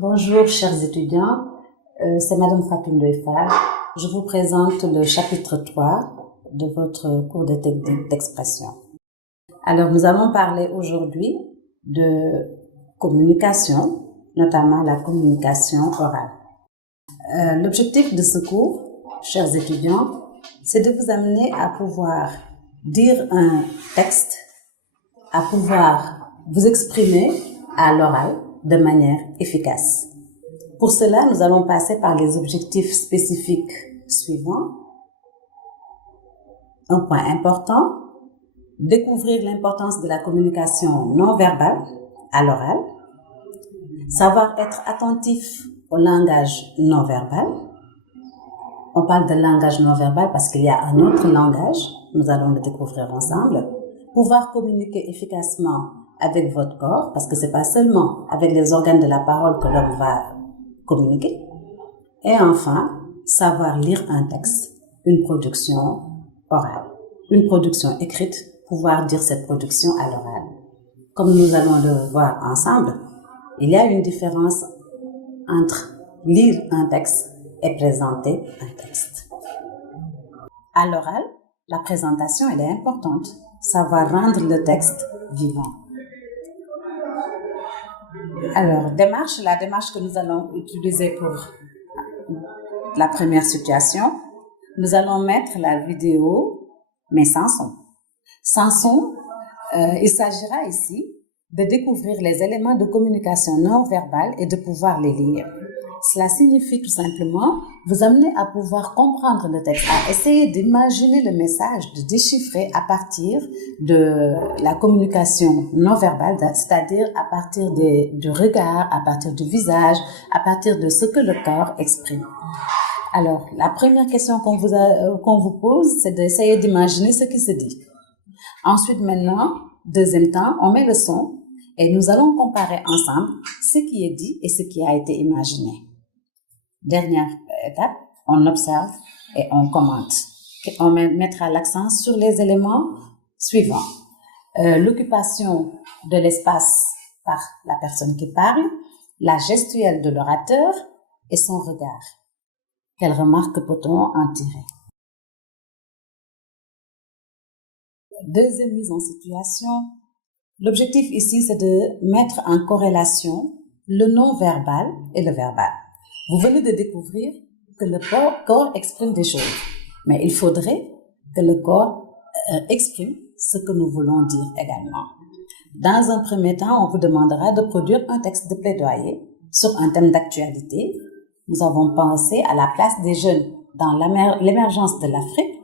Bonjour chers étudiants, c'est Madame Fatou Ndoye Fall. Je vous présente le chapitre 3 de votre cours de technique d'expression. Alors nous allons parler aujourd'hui de communication, notamment la communication orale. L'objectif de ce cours, chers étudiants, c'est de vous amener à pouvoir dire un texte, à pouvoir vous exprimer à l'oral de manière efficace. Pour cela, nous allons passer par les objectifs spécifiques suivants. Un point important, découvrir l'importance de la communication non verbale à l'oral, savoir être attentif au langage non verbal. On parle de langage non verbal parce qu'il y a un autre langage, nous allons le découvrir ensemble. Pouvoir communiquer efficacement avec votre corps, parce que c'est pas seulement avec les organes de la parole que l'homme va communiquer. Et enfin, savoir lire un texte, une production orale, une production écrite, pouvoir dire cette production à l'oral. Comme nous allons le voir ensemble, il y a une différence entre lire un texte et présenter un texte. À l'oral, la présentation, elle est importante. Savoir rendre le texte vivant. Alors, la démarche que nous allons utiliser pour la première situation, nous allons mettre la vidéo, mais sans son. Sans son, il s'agira ici de découvrir les éléments de communication non verbale et de pouvoir les lire. Cela signifie tout simplement vous amener à pouvoir comprendre le texte, à essayer d'imaginer le message, de déchiffrer à partir de la communication non verbale, c'est-à-dire à partir du regard, à partir du visage, à partir de ce que le corps exprime. Alors, la première question qu'on vous pose, c'est d'essayer d'imaginer ce qui se dit. Ensuite, maintenant, deuxième temps, on met le son et nous allons comparer ensemble ce qui est dit et ce qui a été imaginé. Dernière étape, on observe et on commente. On mettra l'accent sur les éléments suivants. L'occupation de l'espace par la personne qui parle, la gestuelle de l'orateur et son regard. Quelles remarques peut-on en tirer? Deuxième mise en situation. L'objectif ici, c'est de mettre en corrélation le non-verbal et le verbal. Vous venez de découvrir que le corps exprime des choses, mais il faudrait que le corps exprime ce que nous voulons dire également. Dans un premier temps, on vous demandera de produire un texte de plaidoyer sur un thème d'actualité. Nous avons pensé à la place des jeunes dans l'émergence de l'Afrique,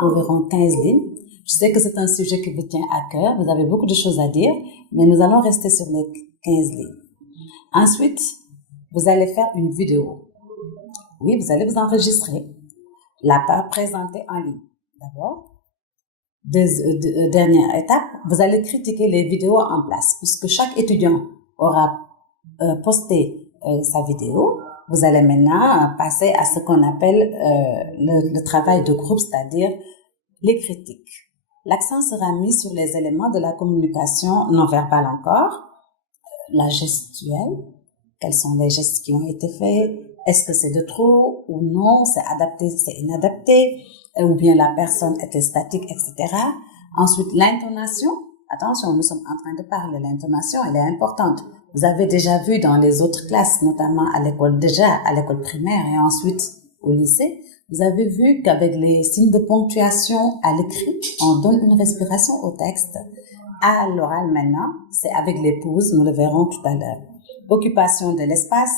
environ 15 lignes. Je sais que c'est un sujet qui vous tient à cœur, vous avez beaucoup de choses à dire, mais nous allons rester sur les 15 lignes. Ensuite, vous allez faire une vidéo. Oui, vous allez vous enregistrer, la présenter en ligne. D'abord, dernière étape, vous allez critiquer les vidéos en place, puisque chaque étudiant aura posté sa vidéo. Vous allez maintenant passer à ce qu'on appelle le travail de groupe, c'est-à-dire les critiques. L'accent sera mis sur les éléments de la communication non verbale encore, la gestuelle, quels sont les gestes qui ont été faits, est-ce que c'est de trop ou non, c'est adapté, c'est inadapté, ou bien la personne était statique, etc. Ensuite, l'intonation. Attention, nous sommes en train de parler, l'intonation, elle est importante. Vous avez déjà vu dans les autres classes, notamment à l'école primaire et ensuite au lycée, vous avez vu qu'avec les signes de ponctuation à l'écrit, on donne une respiration au texte. À l'oral maintenant, c'est avec les pauses, nous le verrons tout à l'heure. Occupation de l'espace,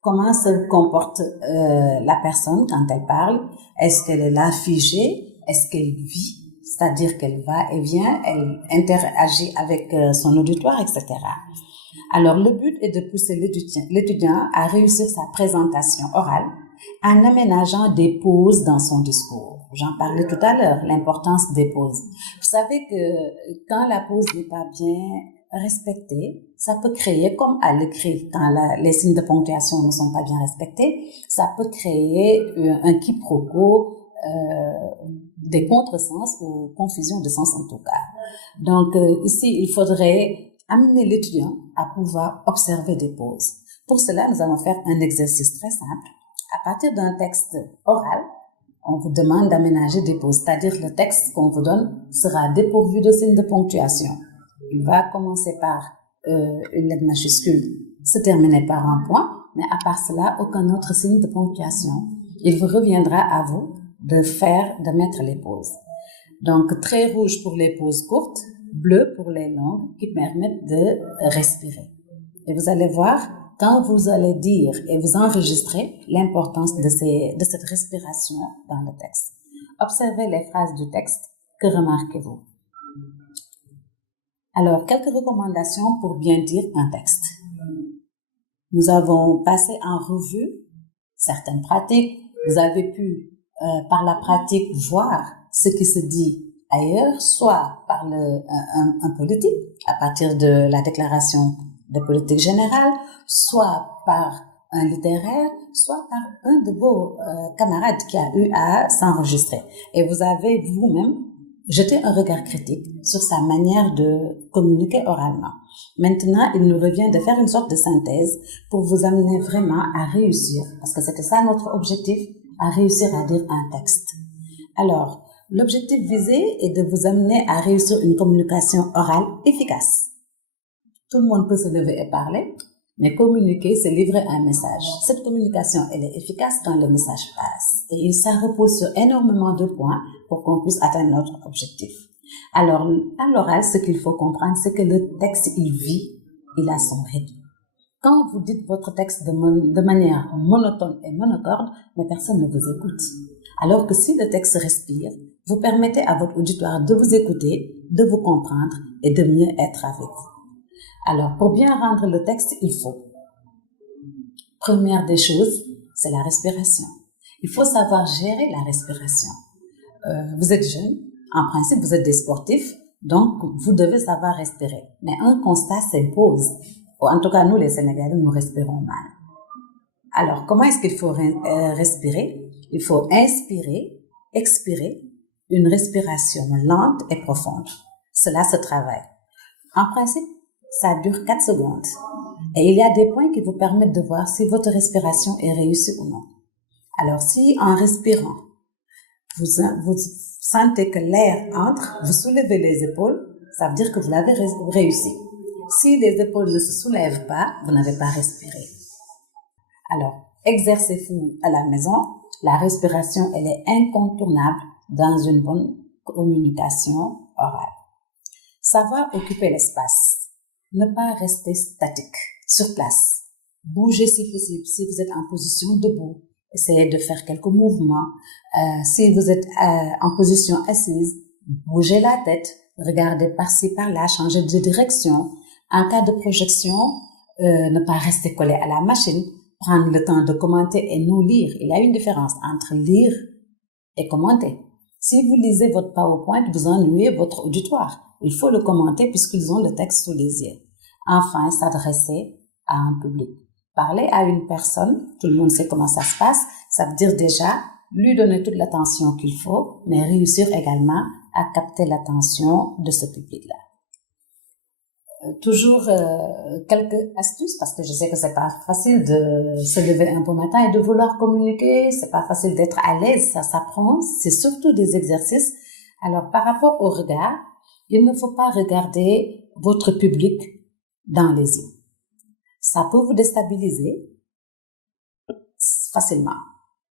comment se comporte la personne quand elle parle? Est-ce qu'elle est là figée? Est-ce qu'elle vit? C'est-à-dire qu'elle va et vient, elle interagit avec son auditoire, etc. Alors, le but est de pousser l'étudiant à réussir sa présentation orale en aménageant des pauses dans son discours. J'en parlais tout à l'heure, l'importance des pauses. Vous savez que quand la pause n'est pas bien respectée, ça peut créer, comme à l'écrit, quand les signes de ponctuation ne sont pas bien respectés, ça peut créer un quiproquo, des contresens ou confusion de sens en tout cas. Donc ici, il faudrait amener l'étudiant à pouvoir observer des pauses. Pour cela, nous allons faire un exercice très simple. À partir d'un texte oral, on vous demande d'aménager des pauses, c'est-à-dire le texte qu'on vous donne sera dépourvu de signes de ponctuation. Il va commencer par une lettre majuscule, se terminer par un point, mais à part cela, aucun autre signe de ponctuation. Il vous reviendra à vous de mettre les pauses. Donc, trait rouge pour les pauses courtes, bleu pour les longues qui permettent de respirer. Et vous allez voir, quand vous allez dire et vous enregistrer l'importance de cette respiration dans le texte. Observez les phrases du texte, que remarquez-vous? Alors, quelques recommandations pour bien dire un texte. Nous avons passé en revue certaines pratiques. Vous avez pu, par la pratique, voir ce qui se dit ailleurs, soit par un politique, à partir de la déclaration de politique générale, soit par un littéraire, soit par un de vos camarades qui a eu à s'enregistrer. Et vous avez vous-même jeté un regard critique sur sa manière de communiquer oralement. Maintenant, il nous revient de faire une sorte de synthèse pour vous amener vraiment à réussir, parce que c'était ça notre objectif, à réussir à dire un texte. Alors, l'objectif visé est de vous amener à réussir une communication orale efficace. Tout le monde peut se lever et parler, mais communiquer, c'est livrer un message. Cette communication, elle est efficace quand le message passe. Et ça repose sur énormément de points pour qu'on puisse atteindre notre objectif. Alors, à l'oral, ce qu'il faut comprendre, c'est que le texte, il vit, il a son rythme. Quand vous dites votre texte de manière monotone et monocorde, mais personne ne vous écoute. Alors que si le texte respire, vous permettez à votre auditoire de vous écouter, de vous comprendre et de mieux être avec vous. Alors, pour bien rendre le texte, il faut, première des choses, c'est la respiration. Il faut savoir gérer la respiration. Vous êtes jeune, en principe, vous êtes des sportifs, donc vous devez savoir respirer. Mais un constat s'impose. En tout cas, nous, les Sénégalais, nous respirons mal. Alors, comment est-ce qu'il faut respirer? Il faut inspirer, expirer, une respiration lente et profonde. Cela se travaille. En principe, ça dure 4 secondes. Et il y a des points qui vous permettent de voir si votre respiration est réussie ou non. Alors, si en respirant, vous sentez que l'air entre, vous soulevez les épaules, ça veut dire que vous l'avez réussi. Si les épaules ne se soulèvent pas, vous n'avez pas respiré. Alors, exercez-vous à la maison. La respiration, elle est incontournable dans une bonne communication orale. Savoir occuper l'espace. Ne pas rester statique, sur place. Bougez si possible. Si vous êtes en position debout, essayez de faire quelques mouvements. Si vous êtes en position assise, bougez la tête, regardez par-ci, par-là, changez de direction. En cas de projection, ne pas rester collé à la machine, prendre le temps de commenter et non lire. Il y a une différence entre lire et commenter. Si vous lisez votre PowerPoint, vous ennuyez votre auditoire. Il faut le commenter puisqu'ils ont le texte sous les yeux. Enfin, s'adresser à un public. Parler à une personne, tout le monde sait comment ça se passe, ça veut dire déjà lui donner toute l'attention qu'il faut, mais réussir également à capter l'attention de ce public-là. Toujours quelques astuces, parce que je sais que c'est pas facile de se lever un peu matin et de vouloir communiquer, c'est pas facile d'être à l'aise, ça s'apprend, c'est surtout des exercices. Alors, par rapport au regard, il ne faut pas regarder votre public dans les yeux. Ça peut vous déstabiliser facilement.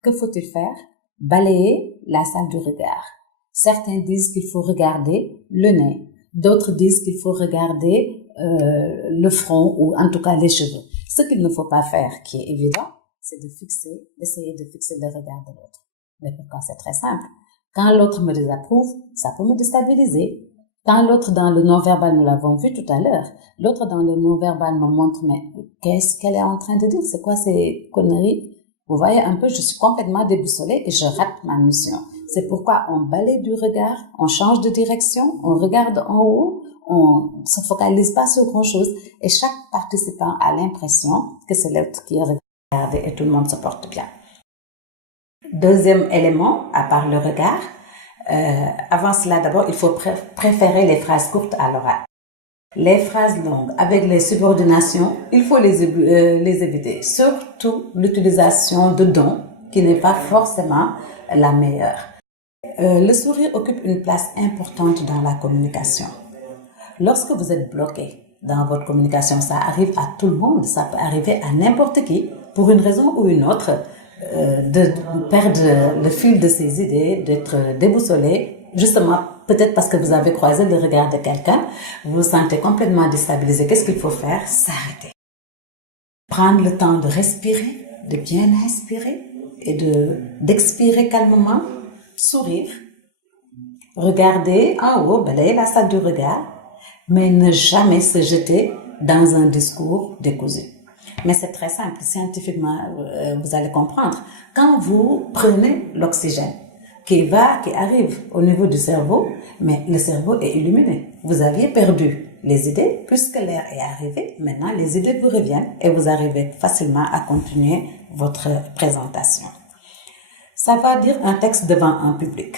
Que faut-il faire? Balayer la salle du regard. Certains disent qu'il faut regarder le nez. D'autres disent qu'il faut regarder le front ou en tout cas les cheveux. Ce qu'il ne faut pas faire, qui est évident, c'est d'essayer de fixer le regard de l'autre. Mais pourquoi? C'est très simple. Quand l'autre me désapprouve, ça peut me déstabiliser. Quand l'autre dans le non-verbal, nous l'avons vu tout à l'heure, l'autre dans le non-verbal me montre, mais qu'est-ce qu'elle est en train de dire? C'est quoi ces conneries? Vous voyez un peu, je suis complètement déboussolée et je rate ma mission. C'est pourquoi on balaye du regard, on change de direction, on regarde en haut, on se focalise pas sur grand chose et chaque participant a l'impression que c'est l'autre qui est regardé et tout le monde se porte bien. Deuxième élément, à part le regard, avant cela d'abord, il faut préférer les phrases courtes à l'oral. Les phrases longues avec les subordinations, il faut les éviter. Surtout l'utilisation de dons, qui n'est pas forcément la meilleure. Le sourire occupe une place importante dans la communication. Lorsque vous êtes bloqué dans votre communication, ça arrive à tout le monde, ça peut arriver à n'importe qui, pour une raison ou une autre, de perdre le fil de ses idées, d'être déboussolé, justement, peut-être parce que vous avez croisé le regard de quelqu'un, vous vous sentez complètement déstabilisé. Qu'est-ce qu'il faut faire? S'arrêter. Prendre le temps de respirer, de bien inspirer et d'expirer calmement, sourire, regarder en haut, balayer la salle du regard, mais ne jamais se jeter dans un discours décousu. Mais c'est très simple, scientifiquement, vous allez comprendre. Quand vous prenez l'oxygène qui arrive au niveau du cerveau, mais le cerveau est illuminé. Vous aviez perdu les idées, puisque l'air est arrivé, maintenant les idées vous reviennent et vous arrivez facilement à continuer votre présentation. Ça va dire un texte devant un public.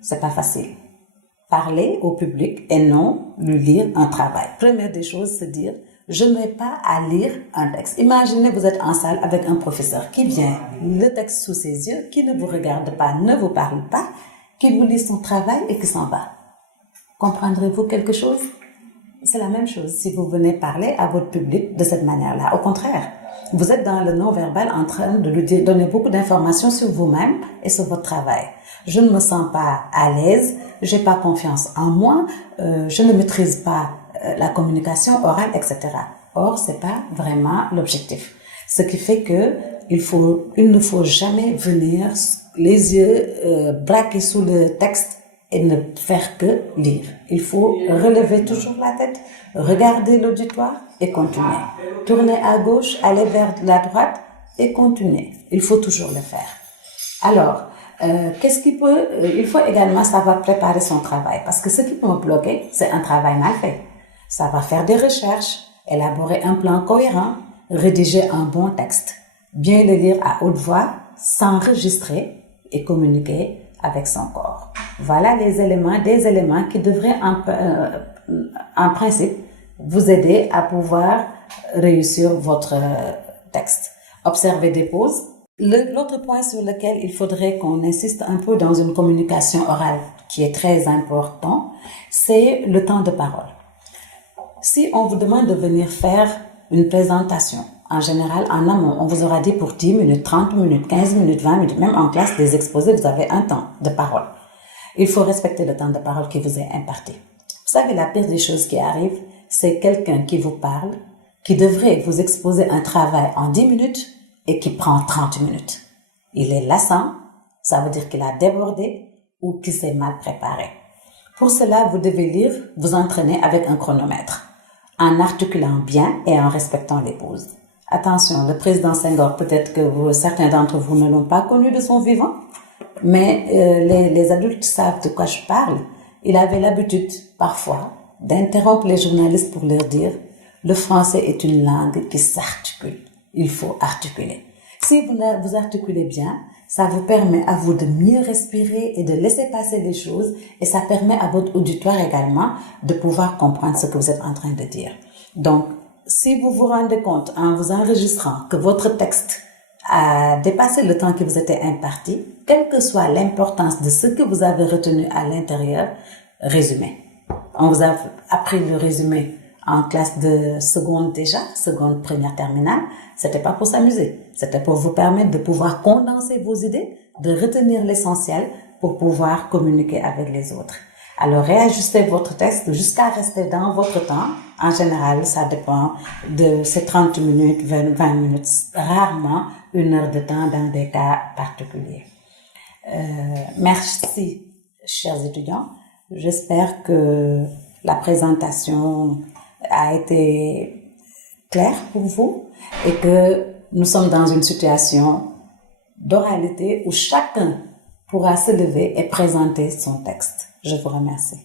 C'est pas facile. Parler au public et non lui lire un travail. Première des choses, c'est dire, je n'ai pas à lire un texte. Imaginez, vous êtes en salle avec un professeur qui vient, le texte sous ses yeux, qui ne vous regarde pas, ne vous parle pas, qui vous lit son travail et qui s'en va. Comprendrez-vous quelque chose? C'est la même chose si vous venez parler à votre public de cette manière-là. Au contraire, vous êtes dans le non-verbal en train de lui donner beaucoup d'informations sur vous-même et sur votre travail. Je ne me sens pas à l'aise, j'ai pas confiance en moi, je ne maîtrise pas la communication orale, etc. Or, c'est pas vraiment l'objectif. Ce qui fait que il ne faut jamais venir les yeux braqués sous le texte et ne faire que lire. Il faut relever toujours la tête, regarder l'auditoire et continuer. Tourner à gauche, aller vers la droite et continuer. Il faut toujours le faire. Alors, il faut également savoir préparer son travail, parce que ce qui peut me bloquer, c'est un travail mal fait. Ça va faire des recherches, élaborer un plan cohérent, rédiger un bon texte, bien le lire à haute voix, s'enregistrer et communiquer avec son corps. Voilà des éléments qui devraient en principe vous aider à pouvoir réussir votre texte. Observez des pauses. L'autre point sur lequel il faudrait qu'on insiste un peu dans une communication orale qui est très important, c'est le temps de parole. Si on vous demande de venir faire une présentation, en général, en amont, on vous aura dit pour 10 minutes, 30 minutes, 15 minutes, 20 minutes, même en classe des exposés, vous avez un temps de parole. Il faut respecter le temps de parole qui vous est imparti. Vous savez, la pire des choses qui arrive, c'est quelqu'un qui vous parle, qui devrait vous exposer un travail en 10 minutes et qui prend 30 minutes. Il est lassant, ça veut dire qu'il a débordé ou qu'il s'est mal préparé. Pour cela, vous devez vous entraîner avec un chronomètre, en articulant bien et en respectant les pauses. Attention, le président Senghor, peut-être que certains d'entre vous ne l'ont pas connu de son vivant, mais les adultes savent de quoi je parle. Il avait l'habitude, parfois, d'interrompre les journalistes pour leur dire « Le français est une langue qui s'articule. Il faut articuler. » Si vous articulez bien, ça vous permet à vous de mieux respirer et de laisser passer les choses, et ça permet à votre auditoire également de pouvoir comprendre ce que vous êtes en train de dire. Donc, si vous vous rendez compte en vous enregistrant que votre texte a dépassé le temps qui vous était imparti, quelle que soit l'importance de ce que vous avez retenu à l'intérieur, résumez. On vous a appris le résumé en classe de seconde déjà, seconde, première, terminale. C'était pas pour s'amuser. C'était pour vous permettre de pouvoir condenser vos idées, de retenir l'essentiel pour pouvoir communiquer avec les autres. Alors, réajustez votre texte jusqu'à rester dans votre temps. En général, ça dépend de ces 30 minutes, 20 minutes, rarement 1 heure de temps dans des cas particuliers. Merci, chers étudiants. J'espère que la présentation a été claire pour vous et que nous sommes dans une situation d'oralité où chacun pourra se lever et présenter son texte. Je vous remercie.